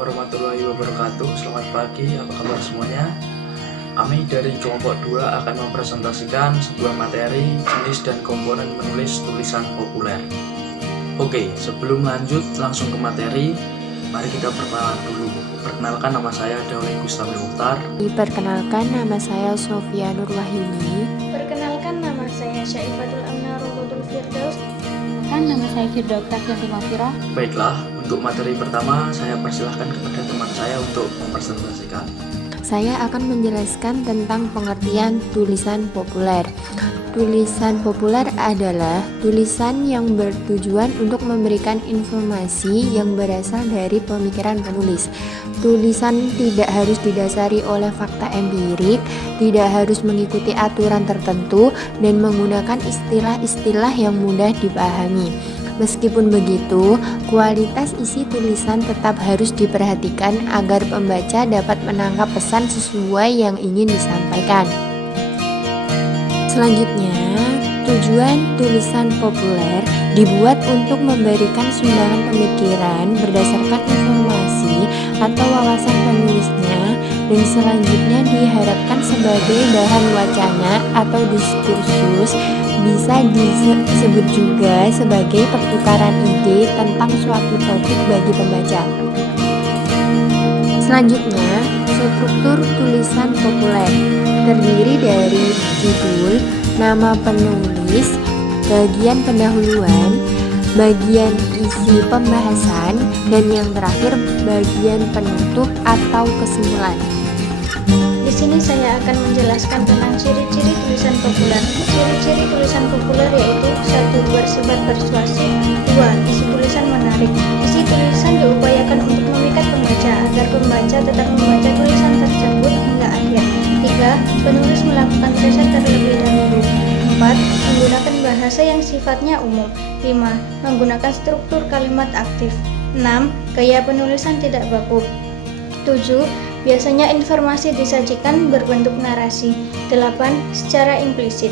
warahmatullahi wabarakatuh. Selamat pagi, apa kabar semuanya? Kami dari kelompok 2 akan mempresentasikan sebuah materi, jenis dan komponen menulis tulisan populer. Oke, sebelum lanjut langsung ke materi, mari kita perkenalan dulu. Perkenalkan, nama saya Dauli Gustami Mukhtar. Perkenalkan, nama saya Sofia Nurwahyuni. Perkenalkan, nama saya Syaifatul Amna Robotul Firdaus. Nama saya Firdaus Tafiati Mafira. Baiklah, untuk materi pertama saya persilahkan kepada teman saya untuk mempresentasikan. Saya akan menjelaskan tentang pengertian tulisan populer. Tulisan populer adalah tulisan yang bertujuan untuk memberikan informasi yang berasal dari pemikiran penulis. Tulisan tidak harus didasari oleh fakta empirik, tidak harus mengikuti aturan tertentu, dan menggunakan istilah-istilah yang mudah dipahami. Meskipun begitu, kualitas isi tulisan tetap harus diperhatikan agar pembaca dapat menangkap pesan sesuai yang ingin disampaikan. Selanjutnya, tujuan tulisan populer dibuat untuk memberikan sumbangan pemikiran berdasarkan informasi atau wawasan penulisnya, dan selanjutnya diharapkan sebagai bahan wacana atau diskursus, bisa disebut juga sebagai pertukaran ide tentang suatu topik bagi pembaca. Selanjutnya, struktur tulisan populer terdiri dari judul, nama penulis, bagian pendahuluan, bagian isi pembahasan, dan yang terakhir bagian penutup atau kesimpulan. Di sini saya akan menjelaskan tentang ciri-ciri tulisan populer. Ciri-ciri tulisan populer yaitu 1. Bersifat persuasif. 2. Isi tulisan menarik. Isi tulisan diupayakan untuk memikat pembaca agar pembaca tetap membaca tulisan tersebut hingga akhir. 3. Penulis melakukan riset terlebih dahulu. 4. Menggunakan bahasa yang sifatnya umum. 5. Menggunakan struktur kalimat aktif. 6. Gaya penulisan tidak baku. 7. Biasanya informasi disajikan berbentuk narasi. 8. Secara implisit.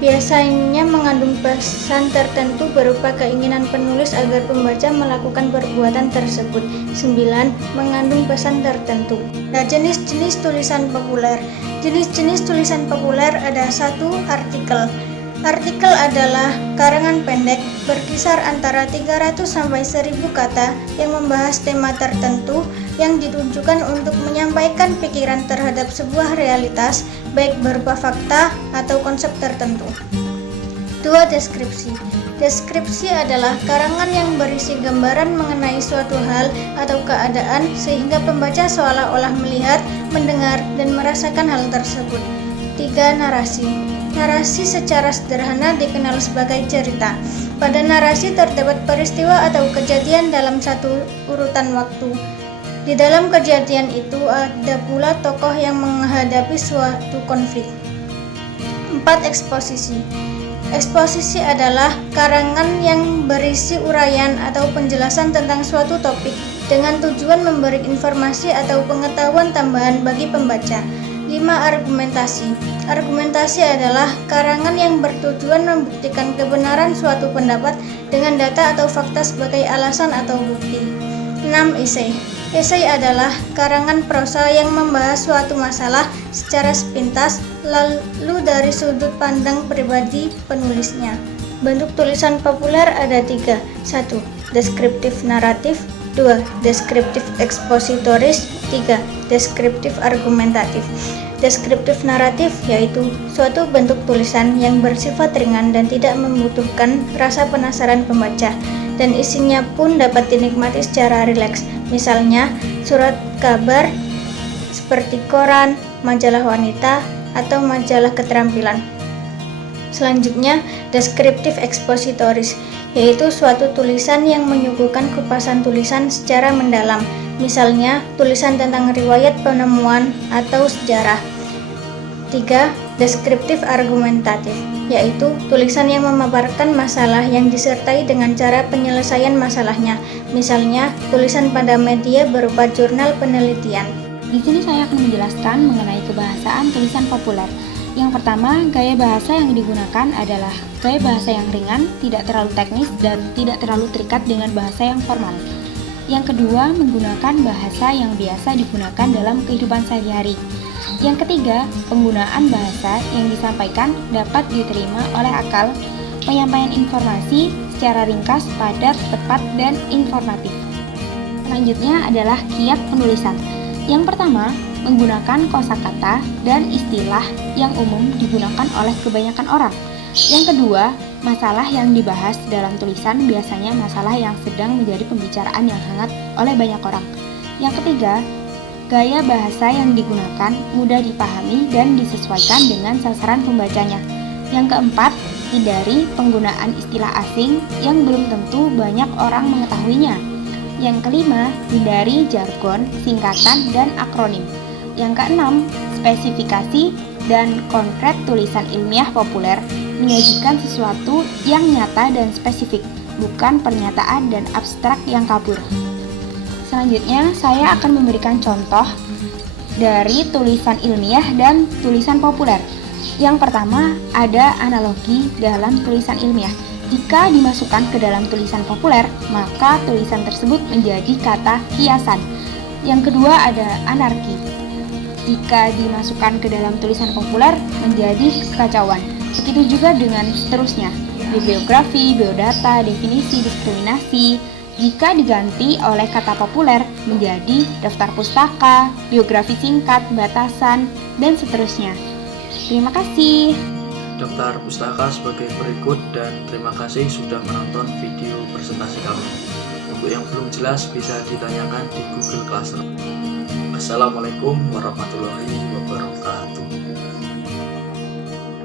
Biasanya mengandung pesan tertentu berupa keinginan penulis agar pembaca melakukan perbuatan tersebut. 9. Mengandung pesan tertentu. Nah, jenis-jenis tulisan populer. Jenis-jenis tulisan populer ada 1. Artikel. Artikel adalah karangan pendek berkisar antara 300 sampai 1000 kata yang membahas tema tertentu yang ditujukan untuk menyampaikan pikiran terhadap sebuah realitas, baik berupa fakta atau konsep tertentu. 2. Deskripsi. Deskripsi adalah karangan yang berisi gambaran mengenai suatu hal atau keadaan sehingga pembaca seolah-olah melihat, mendengar, dan merasakan hal tersebut. 3. Narasi. Narasi secara sederhana dikenal sebagai cerita. Pada narasi terdapat peristiwa atau kejadian dalam satu urutan waktu. Di dalam kejadian itu ada pula tokoh yang menghadapi suatu konflik. 4. Eksposisi. Eksposisi adalah karangan yang berisi uraian atau penjelasan tentang suatu topik dengan tujuan memberi informasi atau pengetahuan tambahan bagi pembaca. 5. Argumentasi. Argumentasi adalah karangan yang bertujuan membuktikan kebenaran suatu pendapat dengan data atau fakta sebagai alasan atau bukti. 6. Esai. Esai adalah karangan prosa yang membahas suatu masalah secara sepintas, lalu dari sudut pandang pribadi penulisnya. Bentuk tulisan populer ada 3. 1. Deskriptif naratif. 2. Deskriptif ekspositoris. 3. Deskriptif argumentatif. Deskriptif naratif yaitu suatu bentuk tulisan yang bersifat ringan dan tidak membutuhkan rasa penasaran pembaca, dan isinya pun dapat dinikmati secara rileks. Misalnya, surat kabar seperti koran, majalah wanita, atau majalah keterampilan. Selanjutnya, deskriptif ekspositoris, yaitu suatu tulisan yang menyuguhkan kupasan tulisan secara mendalam, misalnya tulisan tentang riwayat penemuan atau sejarah. 3. Deskriptif argumentatif, yaitu tulisan yang memaparkan masalah yang disertai dengan cara penyelesaian masalahnya, misalnya tulisan pada media berupa jurnal penelitian. Di sini saya akan menjelaskan mengenai kebahasaan tulisan populer. Yang pertama, gaya bahasa yang digunakan adalah gaya bahasa yang ringan, tidak terlalu teknis, dan tidak terlalu terikat dengan bahasa yang formal. Yang kedua, menggunakan bahasa yang biasa digunakan dalam kehidupan sehari-hari. Yang ketiga, penggunaan bahasa yang disampaikan dapat diterima oleh akal, penyampaian informasi secara ringkas, padat, tepat, dan informatif. Selanjutnya adalah kiat penulisan. Yang pertama, menggunakan kosakata dan istilah yang umum digunakan oleh kebanyakan orang. Yang kedua, masalah yang dibahas dalam tulisan biasanya masalah yang sedang menjadi pembicaraan yang hangat oleh banyak orang. Yang ketiga, gaya bahasa yang digunakan mudah dipahami dan disesuaikan dengan sasaran pembacanya. Yang keempat, hindari penggunaan istilah asing yang belum tentu banyak orang mengetahuinya. Yang kelima, hindari jargon, singkatan, dan akronim. Yang keenam, spesifikasi dan konkret tulisan ilmiah populer menyajikan sesuatu yang nyata dan spesifik, bukan pernyataan dan abstrak yang kabur. Selanjutnya, saya akan memberikan contoh dari tulisan ilmiah dan tulisan populer. Yang pertama, ada analogi dalam tulisan ilmiah. Jika dimasukkan ke dalam tulisan populer, maka tulisan tersebut menjadi kata hiasan. Yang kedua, ada anarki. Jika dimasukkan ke dalam tulisan populer, menjadi kekacauan. Begitu juga dengan seterusnya. Bibliografi, biodata, definisi, diskriminasi, jika diganti oleh kata populer menjadi daftar pustaka, biografi singkat, batasan, dan seterusnya. Terima kasih. Daftar pustaka sebagai berikut, dan terima kasih sudah menonton video presentasi kami. Untuk yang belum jelas bisa ditanyakan di Google Classroom. Assalamualaikum warahmatullahi wabarakatuh.